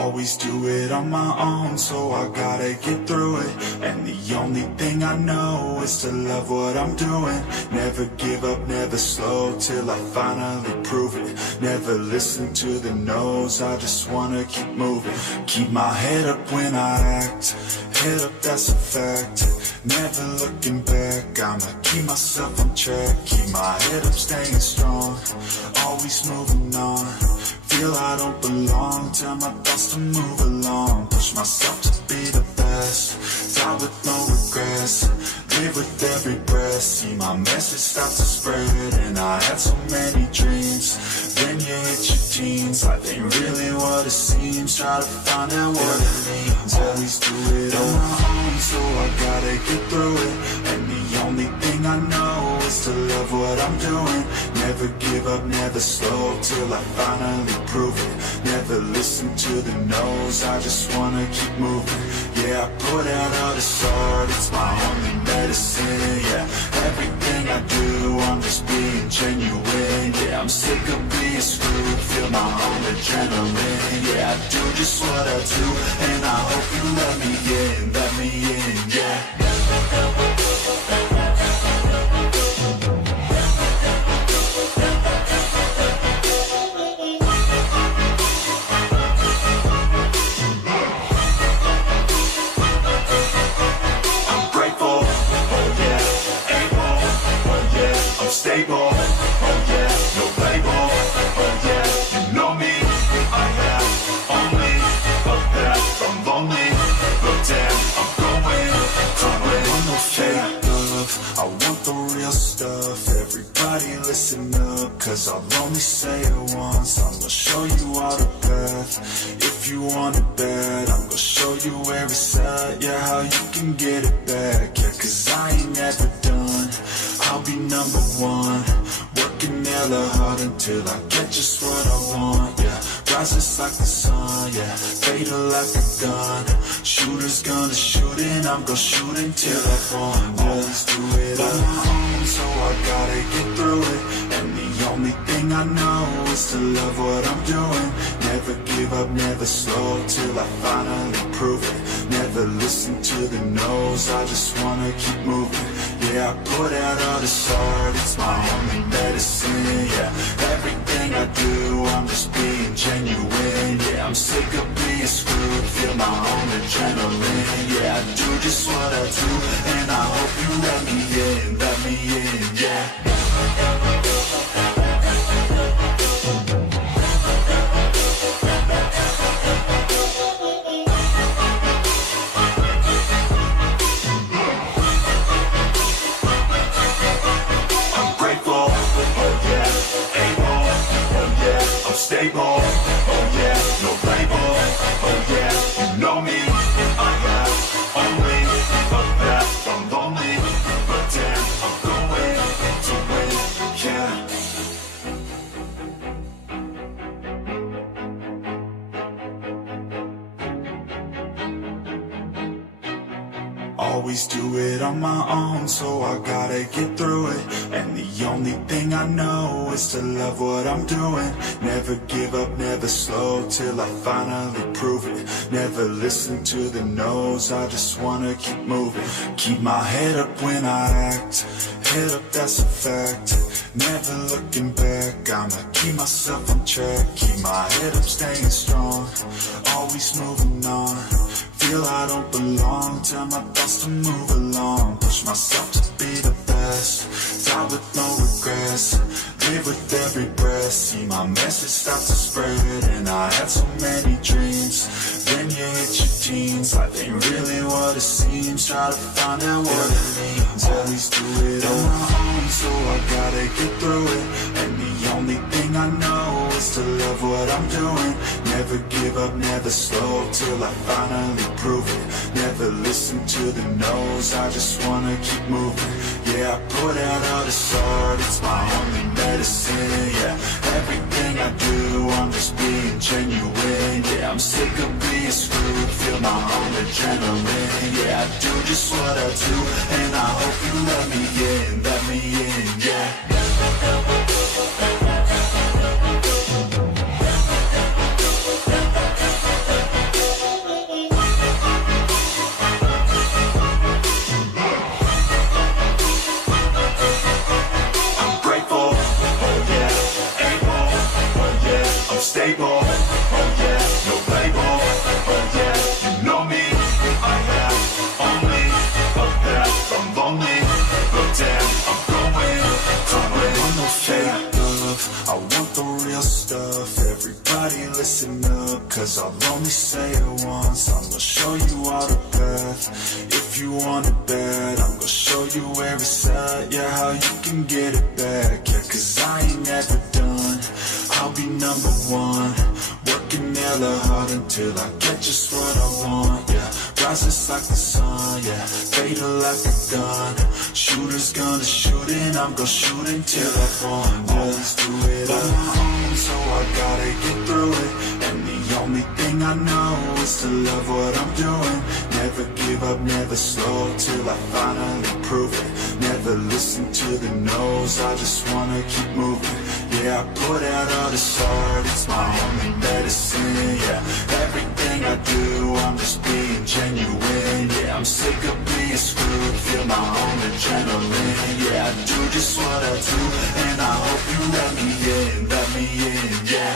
Always do it on my own, so I gotta get through it. And the only thing I know is to love what I'm doing. Never give up, never slow, till I finally prove it. Never listen to the no's, I just wanna keep moving. Keep my head up when I act, head up, that's a fact. Never looking back, I'ma keep myself on track. Keep my head up, staying strong, always moving on. Feel I don't belong, tell my thoughts to move along. Push myself to be the best, die with no regrets. Live with every breath, see my message start to spread. And I had so many dreams, then you hit your teens. Life ain't really what it seems, try to find out what it means. Always do it on my own, so I gotta get through it. And the only thing I know is to love what I'm doing. Never give up, never slow, till I finally prove it. Never listen to the no's, I just wanna keep moving. Yeah, I put out all this art, it's my only medicine. Yeah, everything I do, I'm just being genuine. Yeah, I'm sick of being screwed, feel my own adrenaline. Yeah, I do just what I do, and I hope you let me in, yeah. Stable, oh yeah, no label, oh yeah, you know me, I have only a path, I'm lonely, but damn, I'm going to win. I want no fake love, I want the real stuff. Everybody listen up, cause I'll only say it once. I'm gonna show you all the path, if you want it bad. I'm gonna show you every side, yeah, how you can get it back. Yeah, cause I ain't never done, I'll be number one, working hella hard until I get just what I want, yeah. Rises like the sun, yeah, fatal like a gun. Shooter's gonna shoot and I'm gonna shoot until I fall. Always do it on my own, so I gotta get through it. And the only thing I know is to love what I'm doing. Never give up, never slow, till I finally prove it. Never listen to the no's, I just wanna keep moving. Yeah, I put out all this art, it's my only medicine. Yeah, everything I do, I'm just being genuine. Yeah, I'm sick of being screwed, feel my own adrenaline. Yeah, I do just what I do, and I hope you let me in, yeah. Stable, oh yeah, no label, oh yeah, you know me, I have only a path, I'm lonely, but damn, I'm going to win, yeah. Always do it on my own, so I gotta get through it. And the only thing I know is to love what I'm doing. Never give up, never slow, till I finally prove it. Never listen to the no's, I just wanna keep moving. Keep my head up when I act, head up, that's a fact. Never looking back, I'ma keep myself on track. Keep my head up, staying strong, always moving on. Feel I don't belong, tell my thoughts to move along. Push myself to be the best, die with no regrets. Live with every breath, see my message start to spread. And I had so many dreams, then you hit your teens. Life ain't really what it seems, try to find out what it means. Always do it on my own, so I gotta get through it. And the only thing I know is to love what I'm doing. Never give up, never slow, till I finally prove it. Never listen to the no's, I just wanna keep moving. Yeah, I put out all this art, it's my only medicine. Yeah, everything I do, I'm just being genuine. Yeah, I'm sick of being screwed, feel my own adrenaline. Yeah, I do just what I do, and I hope you let me in, yeah. stable, oh yeah, no label, oh yeah, you know me, I have only a path, I'm lonely, but damn, I'm going to win. I want no fake love, I want the real stuff. Everybody listen up, cause I'll only say it once. I'm gonna show you all the path. If you want it bad, I'm gonna show you where it's at. Yeah, how you can get it back. Yeah, cause I ain't never done, I'll be number one. Working hella hard until I get just what I want. Yeah, rises like the sun, yeah, fatal like a gun. Shooter's gonna shoot and I'm gonna shoot until I fall. Always do it on my own, so I gotta get through it. And the only thing I know is to love what I'm doing. Never give up, never slow, till I finally prove it. Never listen to the no's, I just wanna keep moving. Yeah, I put out all this art, it's my only medicine. Yeah, everything I do, I'm just being genuine. Yeah, I'm sick of being screwed, feel my own adrenaline. Yeah, I do just what I do, and I hope you let me in, yeah.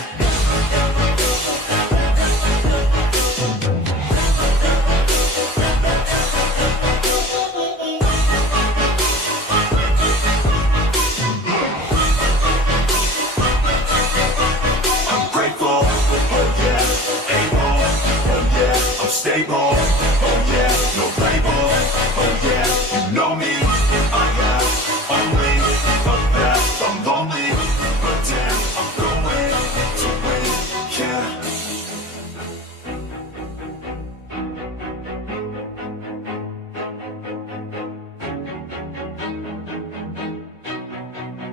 Stable, oh yeah, no label, oh yeah, you know me, I have only a path, I'm lonely, but damn, I'm going to win, yeah.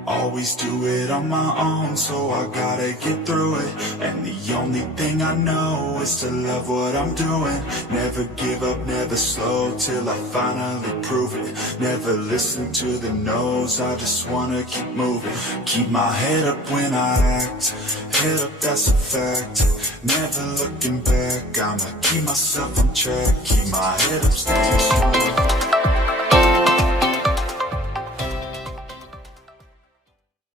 Always do it on my own, so I gotta get through it. And the only thing I know is to love what I'm doing. Never give up, never slow, till I finally prove it. Never listen to the no's, I just wanna keep moving. Keep my head up when I act, head up, that's a fact. Never looking back, I'ma keep myself on track. Keep my head up, staying strong.